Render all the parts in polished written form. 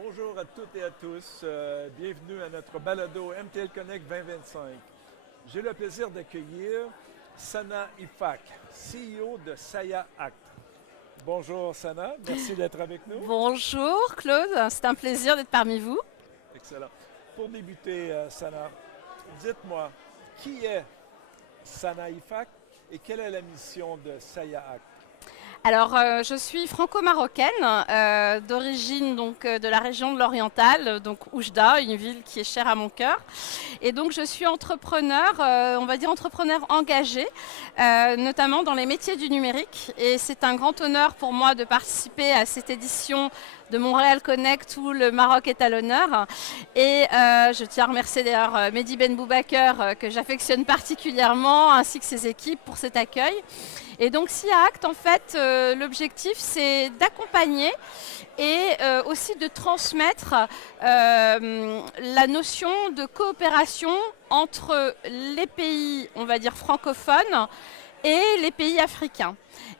Bonjour à toutes et à tous. Bienvenue à notre balado MTL Connect 2025. J'ai le plaisir d'accueillir Sana Ifak, CEO de Saya Act. Bonjour Sana, merci d'être avec nous. Bonjour Claude, c'est un plaisir d'être parmi vous. Excellent. Pour débuter, Sana, dites-moi, qui est Sana Ifak et quelle est la mission de Saya Act? Alors, je suis franco-marocaine, d'origine donc de la région de l'Oriental, donc Oujda, une ville qui est chère à mon cœur. Et donc, je suis entrepreneur, on va dire entrepreneur engagé, notamment dans les métiers du numérique. Et c'est un grand honneur pour moi de participer à cette édition de Montréal Connect où le Maroc est à l'honneur. Et je tiens à remercier d'ailleurs Mehdi Ben Boubaker, que j'affectionne particulièrement, ainsi que ses équipes pour cet accueil. Et donc, SIA Act, en fait, l'objectif, c'est d'accompagner et aussi de transmettre la notion de coopération entre les pays, on va dire, francophones et les pays africains.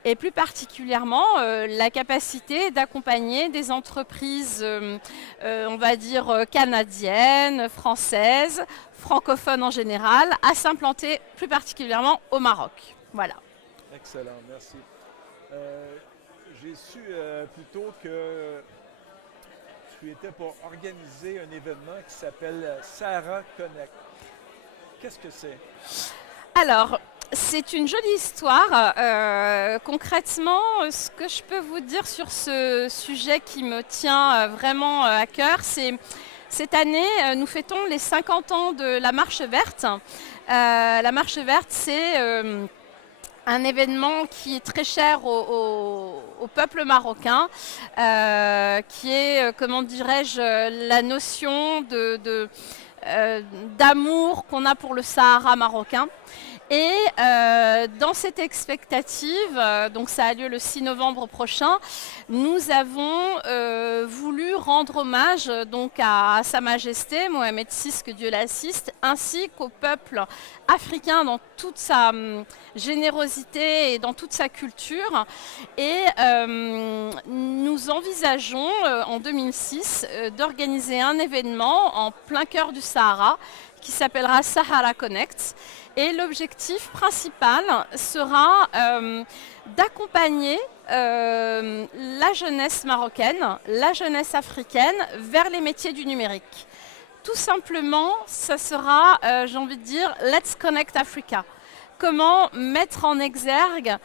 Et plus particulièrement, la capacité d'accompagner des entreprises, on va dire, canadiennes, françaises, francophones en général, à s'implanter plus particulièrement au Maroc. Voilà. Excellent, merci. J'ai su plus tôt que tu étais pour organiser un événement qui s'appelle Sarah Connect. Qu'est-ce que c'est? Alors, c'est une jolie histoire. Concrètement, ce que je peux vous dire sur ce sujet qui me tient vraiment à cœur, c'est cette année, nous fêtons les 50 ans de la Marche verte. La Marche verte, c'est un événement qui est très cher au peuple marocain, qui est, comment dirais-je, la notion d'amour qu'on a pour le Sahara marocain. Et dans cette expectative, donc ça a lieu le 6 novembre prochain, nous avons voulu rendre hommage donc à Sa Majesté Mohamed VI, que Dieu l'assiste, ainsi qu'au peuple africain dans toute sa générosité et dans toute sa culture. Et nous envisageons en 2006 d'organiser un événement en plein cœur du Sahara qui s'appellera Sahara Connect. Et l'objectif principal sera d'accompagner la jeunesse marocaine, la jeunesse africaine vers les métiers du numérique. Tout simplement, ça sera, j'ai envie de dire, Let's Connect Africa. Comment mettre en exergue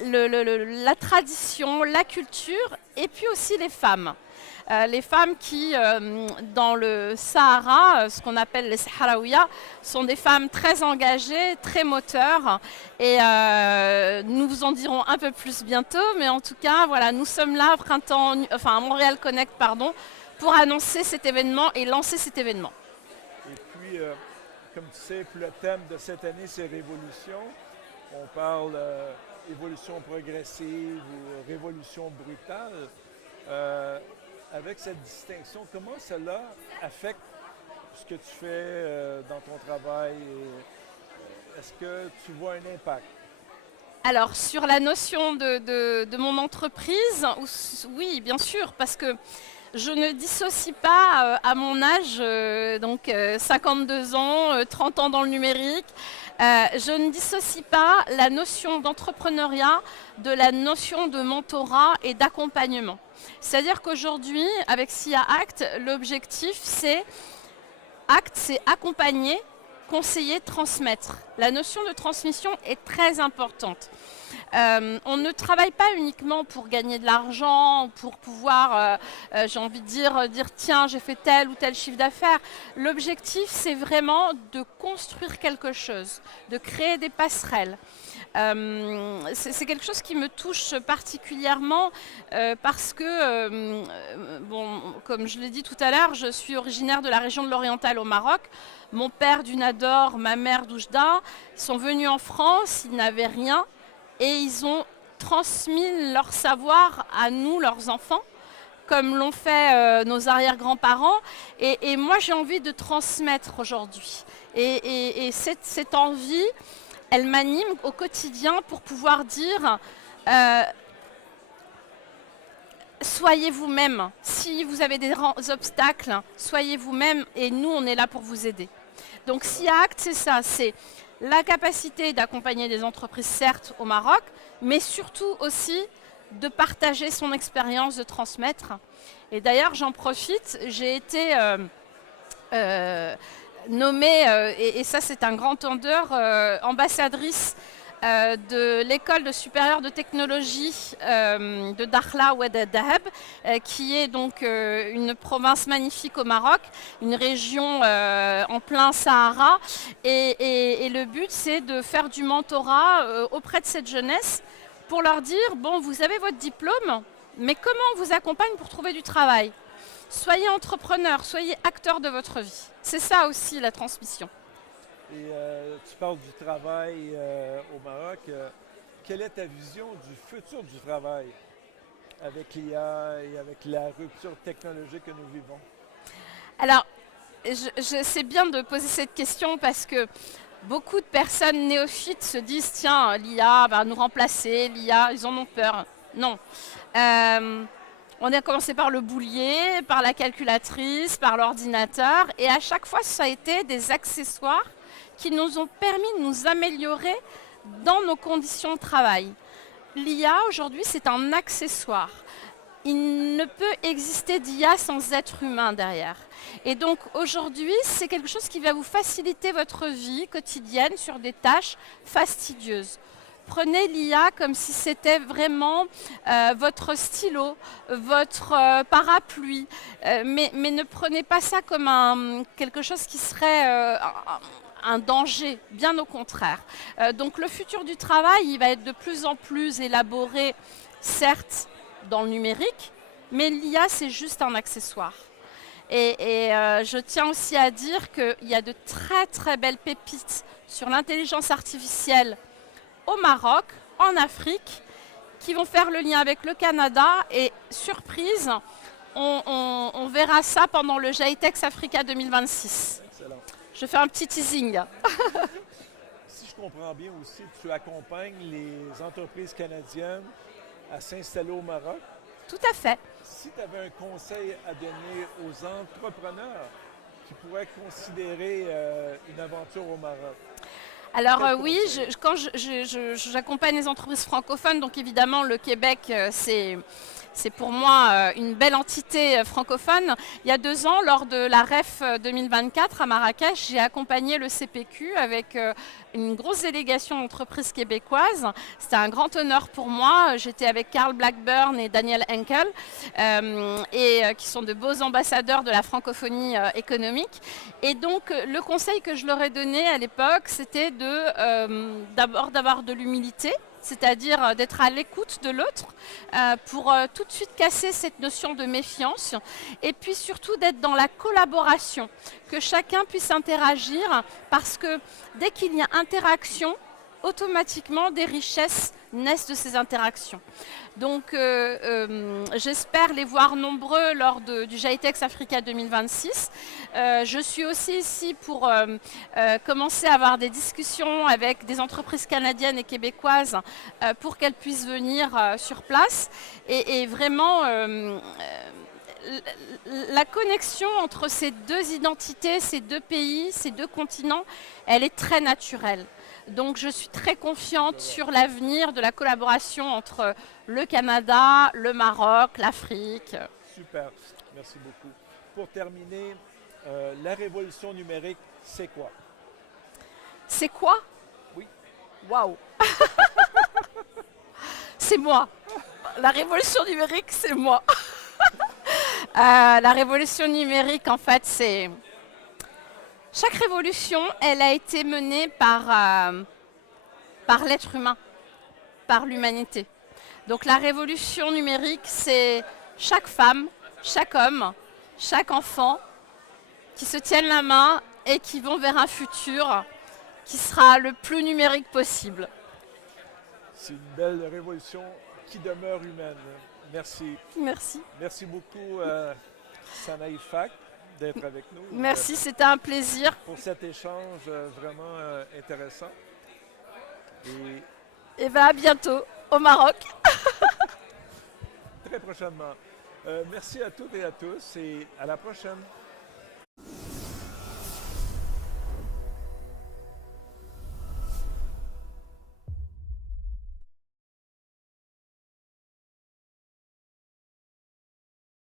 la tradition, la culture et puis aussi les femmes. Les femmes qui, dans le Sahara, ce qu'on appelle les Sahraouias, sont des femmes très engagées, très moteurs. Et nous vous en dirons un peu plus bientôt. Mais en tout cas, voilà, nous sommes là, à Montréal Connect, pardon, pour annoncer cet événement et lancer cet événement. Et puis, comme tu sais, le thème de cette année, c'est révolution. On parle évolution progressive ou révolution brutale. Avec cette distinction, comment cela affecte ce que tu fais dans ton travail? Est-ce que tu vois un impact? Alors, sur la notion de mon entreprise, oui, bien sûr, parce que je ne dissocie pas à mon âge, donc 52 ans, 30 ans dans le numérique, je ne dissocie pas la notion d'entrepreneuriat de la notion de mentorat et d'accompagnement. C'est-à-dire qu'aujourd'hui, avec SIA Act, l'objectif c'est accompagner, conseiller, transmettre. La notion de transmission est très importante. On ne travaille pas uniquement pour gagner de l'argent, pour pouvoir, j'ai envie de dire tiens, j'ai fait tel ou tel chiffre d'affaires. L'objectif, c'est vraiment de construire quelque chose, de créer des passerelles. C'est quelque chose qui me touche particulièrement parce que, bon, comme je l'ai dit tout à l'heure, je suis originaire de la région de l'Oriental au Maroc. Mon père d'Unador, ma mère d'Oujda sont venus en France, ils n'avaient rien et ils ont transmis leur savoir à nous, leurs enfants, comme l'ont fait nos arrière-grands-parents. Et moi, j'ai envie de transmettre aujourd'hui. Et cette envie, elle m'anime au quotidien pour pouvoir dire soyez vous-même. Si vous avez des obstacles, soyez vous-même et nous, on est là pour vous aider. Donc SIACT, c'est ça, c'est la capacité d'accompagner des entreprises, certes, au Maroc, mais surtout aussi de partager son expérience, de transmettre. Et d'ailleurs, j'en profite, j'ai été nommée, et ça c'est un grand honneur, ambassadrice de l'école supérieure de technologie de Dakhla Oued Dahab, qui est donc une province magnifique au Maroc, une région en plein Sahara. Et le but, c'est de faire du mentorat auprès de cette jeunesse pour leur dire, bon, vous avez votre diplôme, mais comment on vous accompagne pour trouver du travail? Soyez entrepreneur, soyez acteur de votre vie. C'est ça aussi la transmission. Et tu parles du travail au Maroc. Quelle est ta vision du futur du travail avec l'IA et avec la rupture technologique que nous vivons? Alors, c'est bien de poser cette question parce que beaucoup de personnes néophytes se disent « Tiens, l'IA va nous remplacer, l'IA, ils en ont peur. » Non. On a commencé par le boulier, par la calculatrice, par l'ordinateur. Et à chaque fois, ça a été des accessoires qui nous ont permis de nous améliorer dans nos conditions de travail. L'IA, aujourd'hui, c'est un accessoire. Il ne peut exister d'IA sans être humain derrière. Et donc, aujourd'hui, c'est quelque chose qui va vous faciliter votre vie quotidienne sur des tâches fastidieuses. Prenez l'IA comme si c'était vraiment votre stylo, votre parapluie, mais ne prenez pas ça comme quelque chose qui serait un danger, bien au contraire. Donc le futur du travail, il va être de plus en plus élaboré, certes, dans le numérique, mais l'IA, c'est juste un accessoire. Et je tiens aussi à dire qu'il y a de très très belles pépites sur l'intelligence artificielle au Maroc, en Afrique, qui vont faire le lien avec le Canada. Et surprise, on verra ça pendant le GITEX Africa 2026. Excellent. Je fais un petit teasing. Si je comprends bien aussi, tu accompagnes les entreprises canadiennes à s'installer au Maroc. Tout à fait. Si tu avais un conseil à donner aux entrepreneurs qui pourraient considérer une aventure au Maroc. Alors oui, quand j'accompagne les entreprises francophones, donc évidemment le Québec, c'est pour moi une belle entité francophone. Il y a 2 ans, lors de la REF 2024 à Marrakech, j'ai accompagné le CPQ avec une grosse délégation d'entreprises québécoises. C'était un grand honneur pour moi. J'étais avec Carl Blackburn et Daniel Henkel, qui sont de beaux ambassadeurs de la francophonie économique. Et donc, le conseil que je leur ai donné à l'époque, c'était d'abord d'avoir de l'humilité, c'est-à-dire d'être à l'écoute de l'autre pour tout de suite casser cette notion de méfiance et puis surtout d'être dans la collaboration, que chacun puisse interagir parce que dès qu'il y a interaction, automatiquement des richesses naissent de ces interactions. Donc j'espère les voir nombreux lors du GITEX Africa 2026. Je suis aussi ici pour commencer à avoir des discussions avec des entreprises canadiennes et québécoises pour qu'elles puissent venir sur place. Et vraiment, la connexion entre ces 2 identités, ces 2 pays, ces 2 continents, elle est très naturelle. Donc je suis très confiante sur l'avenir de la collaboration entre le Canada, le Maroc, l'Afrique. Super, merci beaucoup. Pour terminer, la révolution numérique, c'est quoi? C'est quoi? Oui. Waouh. C'est moi. La révolution numérique, c'est moi. La révolution numérique, en fait, c'est... Chaque révolution, elle a été menée par l'être humain, par l'humanité. Donc la révolution numérique, c'est chaque femme, chaque homme, chaque enfant qui se tiennent la main et qui vont vers un futur qui sera le plus numérique possible. C'est une belle révolution qui demeure humaine. Merci. Merci. Merci beaucoup, Sanaï Fac, d'être avec nous. Merci, c'était un plaisir. Pour cet échange vraiment intéressant. Et bien à bientôt au Maroc. Très prochainement. Merci à toutes et à tous et à la prochaine.